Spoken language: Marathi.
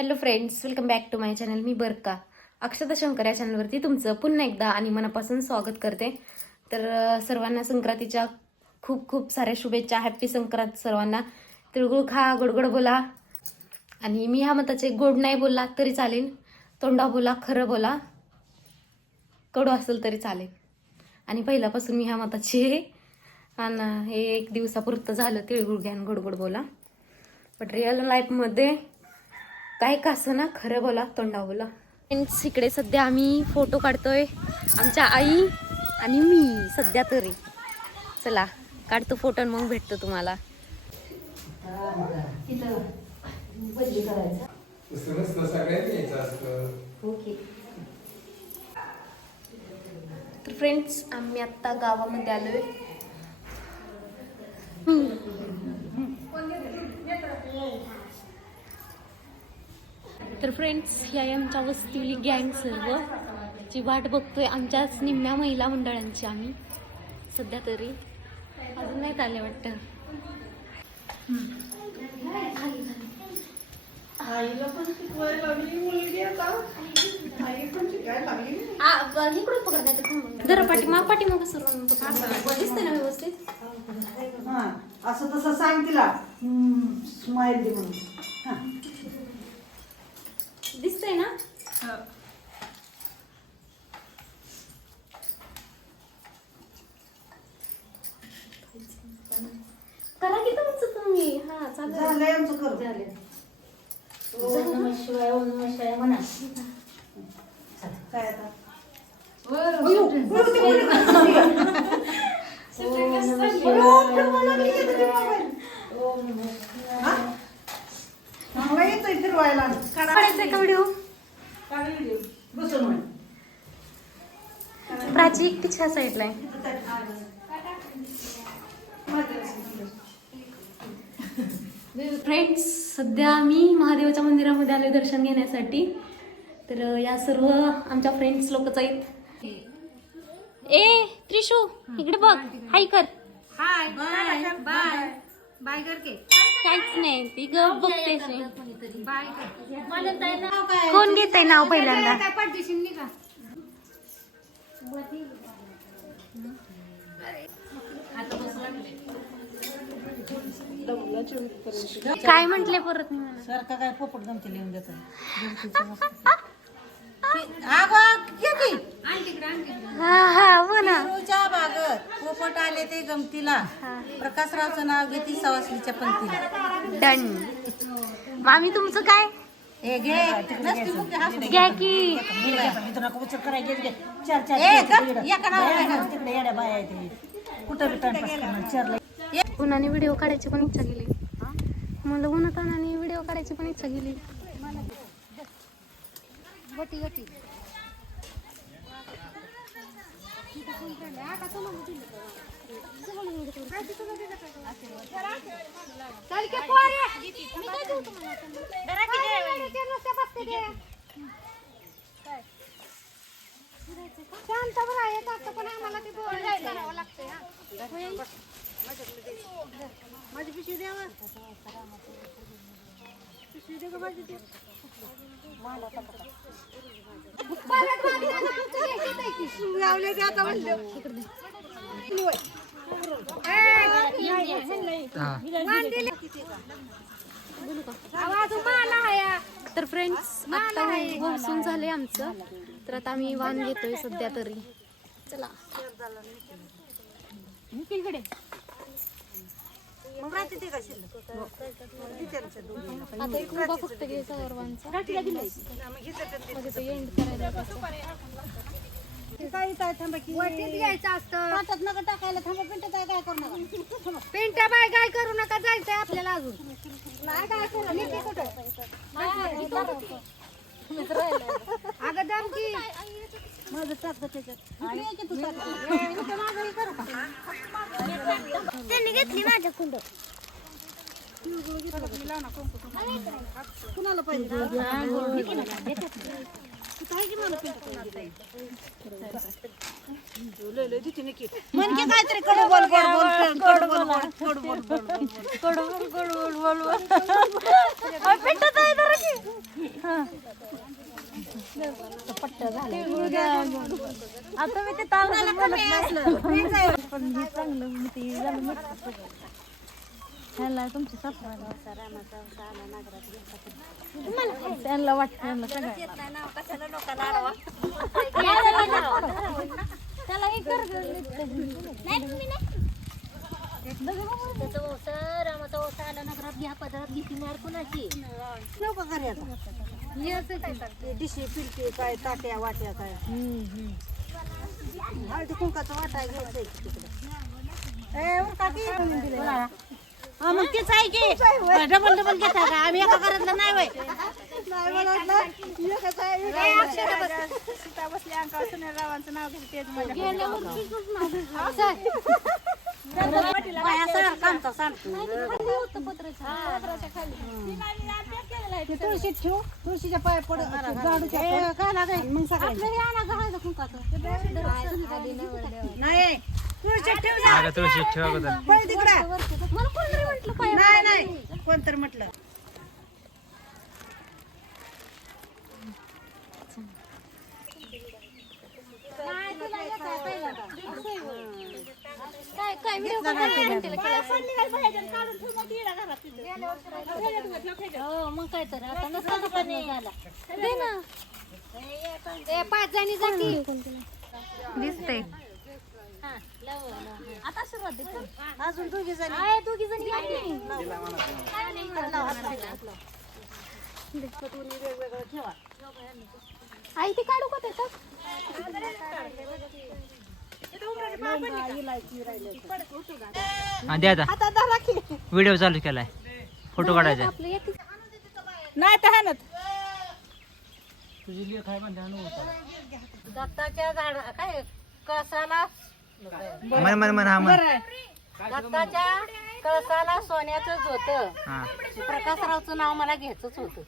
Hello friends welcome back to my channel. मी बरका. अक्षता शंकर या चॅनलवरती तुमचं पुन्हा एकदा आणि मनापासून स्वागत करते. तर सर्वांना संक्रांतीच्या खूप खूप साऱ्या शुभेच्छा. हॅप्पी संक्रांत सर्वांना. तिळगुळ खा गोडगोड बोला. आणि मी ह्या मताचे गोड नाही बोलला तरी चालेल. तोंडा बोला खरं बोला. कडू असेल तरी चालेल. आणि पहिल्यापासून मी ह्या मताची आणि हे एक दिवसापुरतं झालं. तिळगुळ घ्यान गोडगोड बोला. बट रिअल लाईफमध्ये काय का असं ना खरं बोला तोंडा बोला. फ्रेंड्स इकडे सध्या आम्ही फोटो काढतोय. आमच्या आई आणि मी सध्या तरी. चला काढतो फोटो आणि मग भेटतो तुम्हाला. तसं नसतं सगळ्यांनी यायचं असतं ओके तर फ्रेंड्स आम्ही आत्ता गावामध्ये आलोय. तर फ्रेंड्स ही आहे आमच्या वस्तीवली गँग सर्व ची वाट बघतोय आमच्याच निम्म्या महिला मंडळांची आम्ही. सध्या तरी अजून नाहीत आले वाटतं. जरा पाठी माग पाठी मग सर्व दिसते ना व्यवस्थित? असं तसं सांग तिला. स्माईल दे म्हणून. हा. दिसतंय ना? करा की तुमचं तुम्ही. हा चालेल झालंय आमचं करू. काय आता? अयो, अयो, ते मुलगी कसली आहे? अयो, फिरवायला लागली की तुझी मोबाईल. हा? चांगला फिरवायला. काढायचंय का व्हिडिओ. बसून म्हण. प्राची एकटीच ह्या साईडला आहे. फ्रेंड्स सध्या आम्ही महादेवाच्या मंदिरामध्ये आलोय दर्शन घेण्यासाठी. तर या सर्व आमच्या फ्रेंड्स लोकच आहेत. ए त्रिशू इकडे बघ. हाय. कर. हाय. बाय बाय करके. काहीच नाही. ती ग बघते कोण घेत आहे नाव पहिल्यांदा? काय? म्हंटले परत? सारखा काय पोपट गमती लिहून देतो तिकडे हा हा बागत पोपट आले ते गमतीला. प्रकाशरावचं नाव घेते सवासलीच्या पंक्तीला. डन. मामी तुमचं काय? हे घे नसती मुके हसू दे. घ्या की. ए, गप, एका नावाला घे. उन्हाने व्हिडिओ काढायची पण इच्छा गेली. मला उन्हात उन्हाने व्हिडिओ काढायची पण इच्छा गेली. बसते ते. शांत आहे आता पण आम्हाला ते बोल करावं लागतंय हा. माझी पिशवी द्यावा तर फ्रेंड्स आता बसून झाले आमचं. तर आता आम्ही वाण घेतोय सध्या तरी. चला. इकडे आता एक उभा फक्त घ्यायचा वरवांचा म्हणजे तो एंड करायला कसं. वटीत घ्यायचं असतं. हातात नका टाकायला थांबा पिंटात आहे काय करू नका पेंट्या बाय काय करू नका जायचंय आपल्याला अजून. नाही काय करू? कुठं की माझं टाकतं त्याच्यात. की तू त्यांनी घेतली माझ्या कुंड. कुणाला पाहिजे? म्हणजे काहीतरी कडू बोल गोड बोल कडू बोल गोड बोल गोड बोल कडवड कडवड बोलवा आता मी ते तावडाला म्हणत नसलं पण हे चांगलं मी ते झालं मस्त. ह्याला तुमची सासू त्यांना वाटतं त्यांना सगळ्यांना. त्याला हे कर डिशी पिलटी काय ताट्या वाट्या काय? हळदी कुंकाचं वाटाय घ्यायचंय तिकडे हा मग तेच आहे की. डबल डबल घेता का? आम्ही एका घरातलं नाही वय असं कामचा सांगतो तुळशीत ठेवू? तुळशीच्या पाय पड झाडूच्या मग सगळ्यांनी नाही तुळशीत ठेव जा. तुळशी ठेवा पळ तिकडं. नाही नाही. कोणतर म्हटलं. काय व्हिडिओ हो मग काय तर आता नसतं पण नाही झाला दे ना. ए पाच जणी जाती दिसतंय. आता सुरुवात देतो. अजून दोघी जणी आहे दोघी जणी लागली वेगवेगळं ठेवा. आई ते काढू का त्याच्यात? द्या आता. व्हिडिओ चालू केलाय. फोटो काढायचा. नाही तर हाणत तुझी लेख आहे पण ध्यान दत्ताच्या झाड काय कळसाला? मन मन मन हा मन. दत्ताच्या कळसाला सोन्याचंच होतं. प्रकाशरावचं नाव मला घ्यायचंच होतं.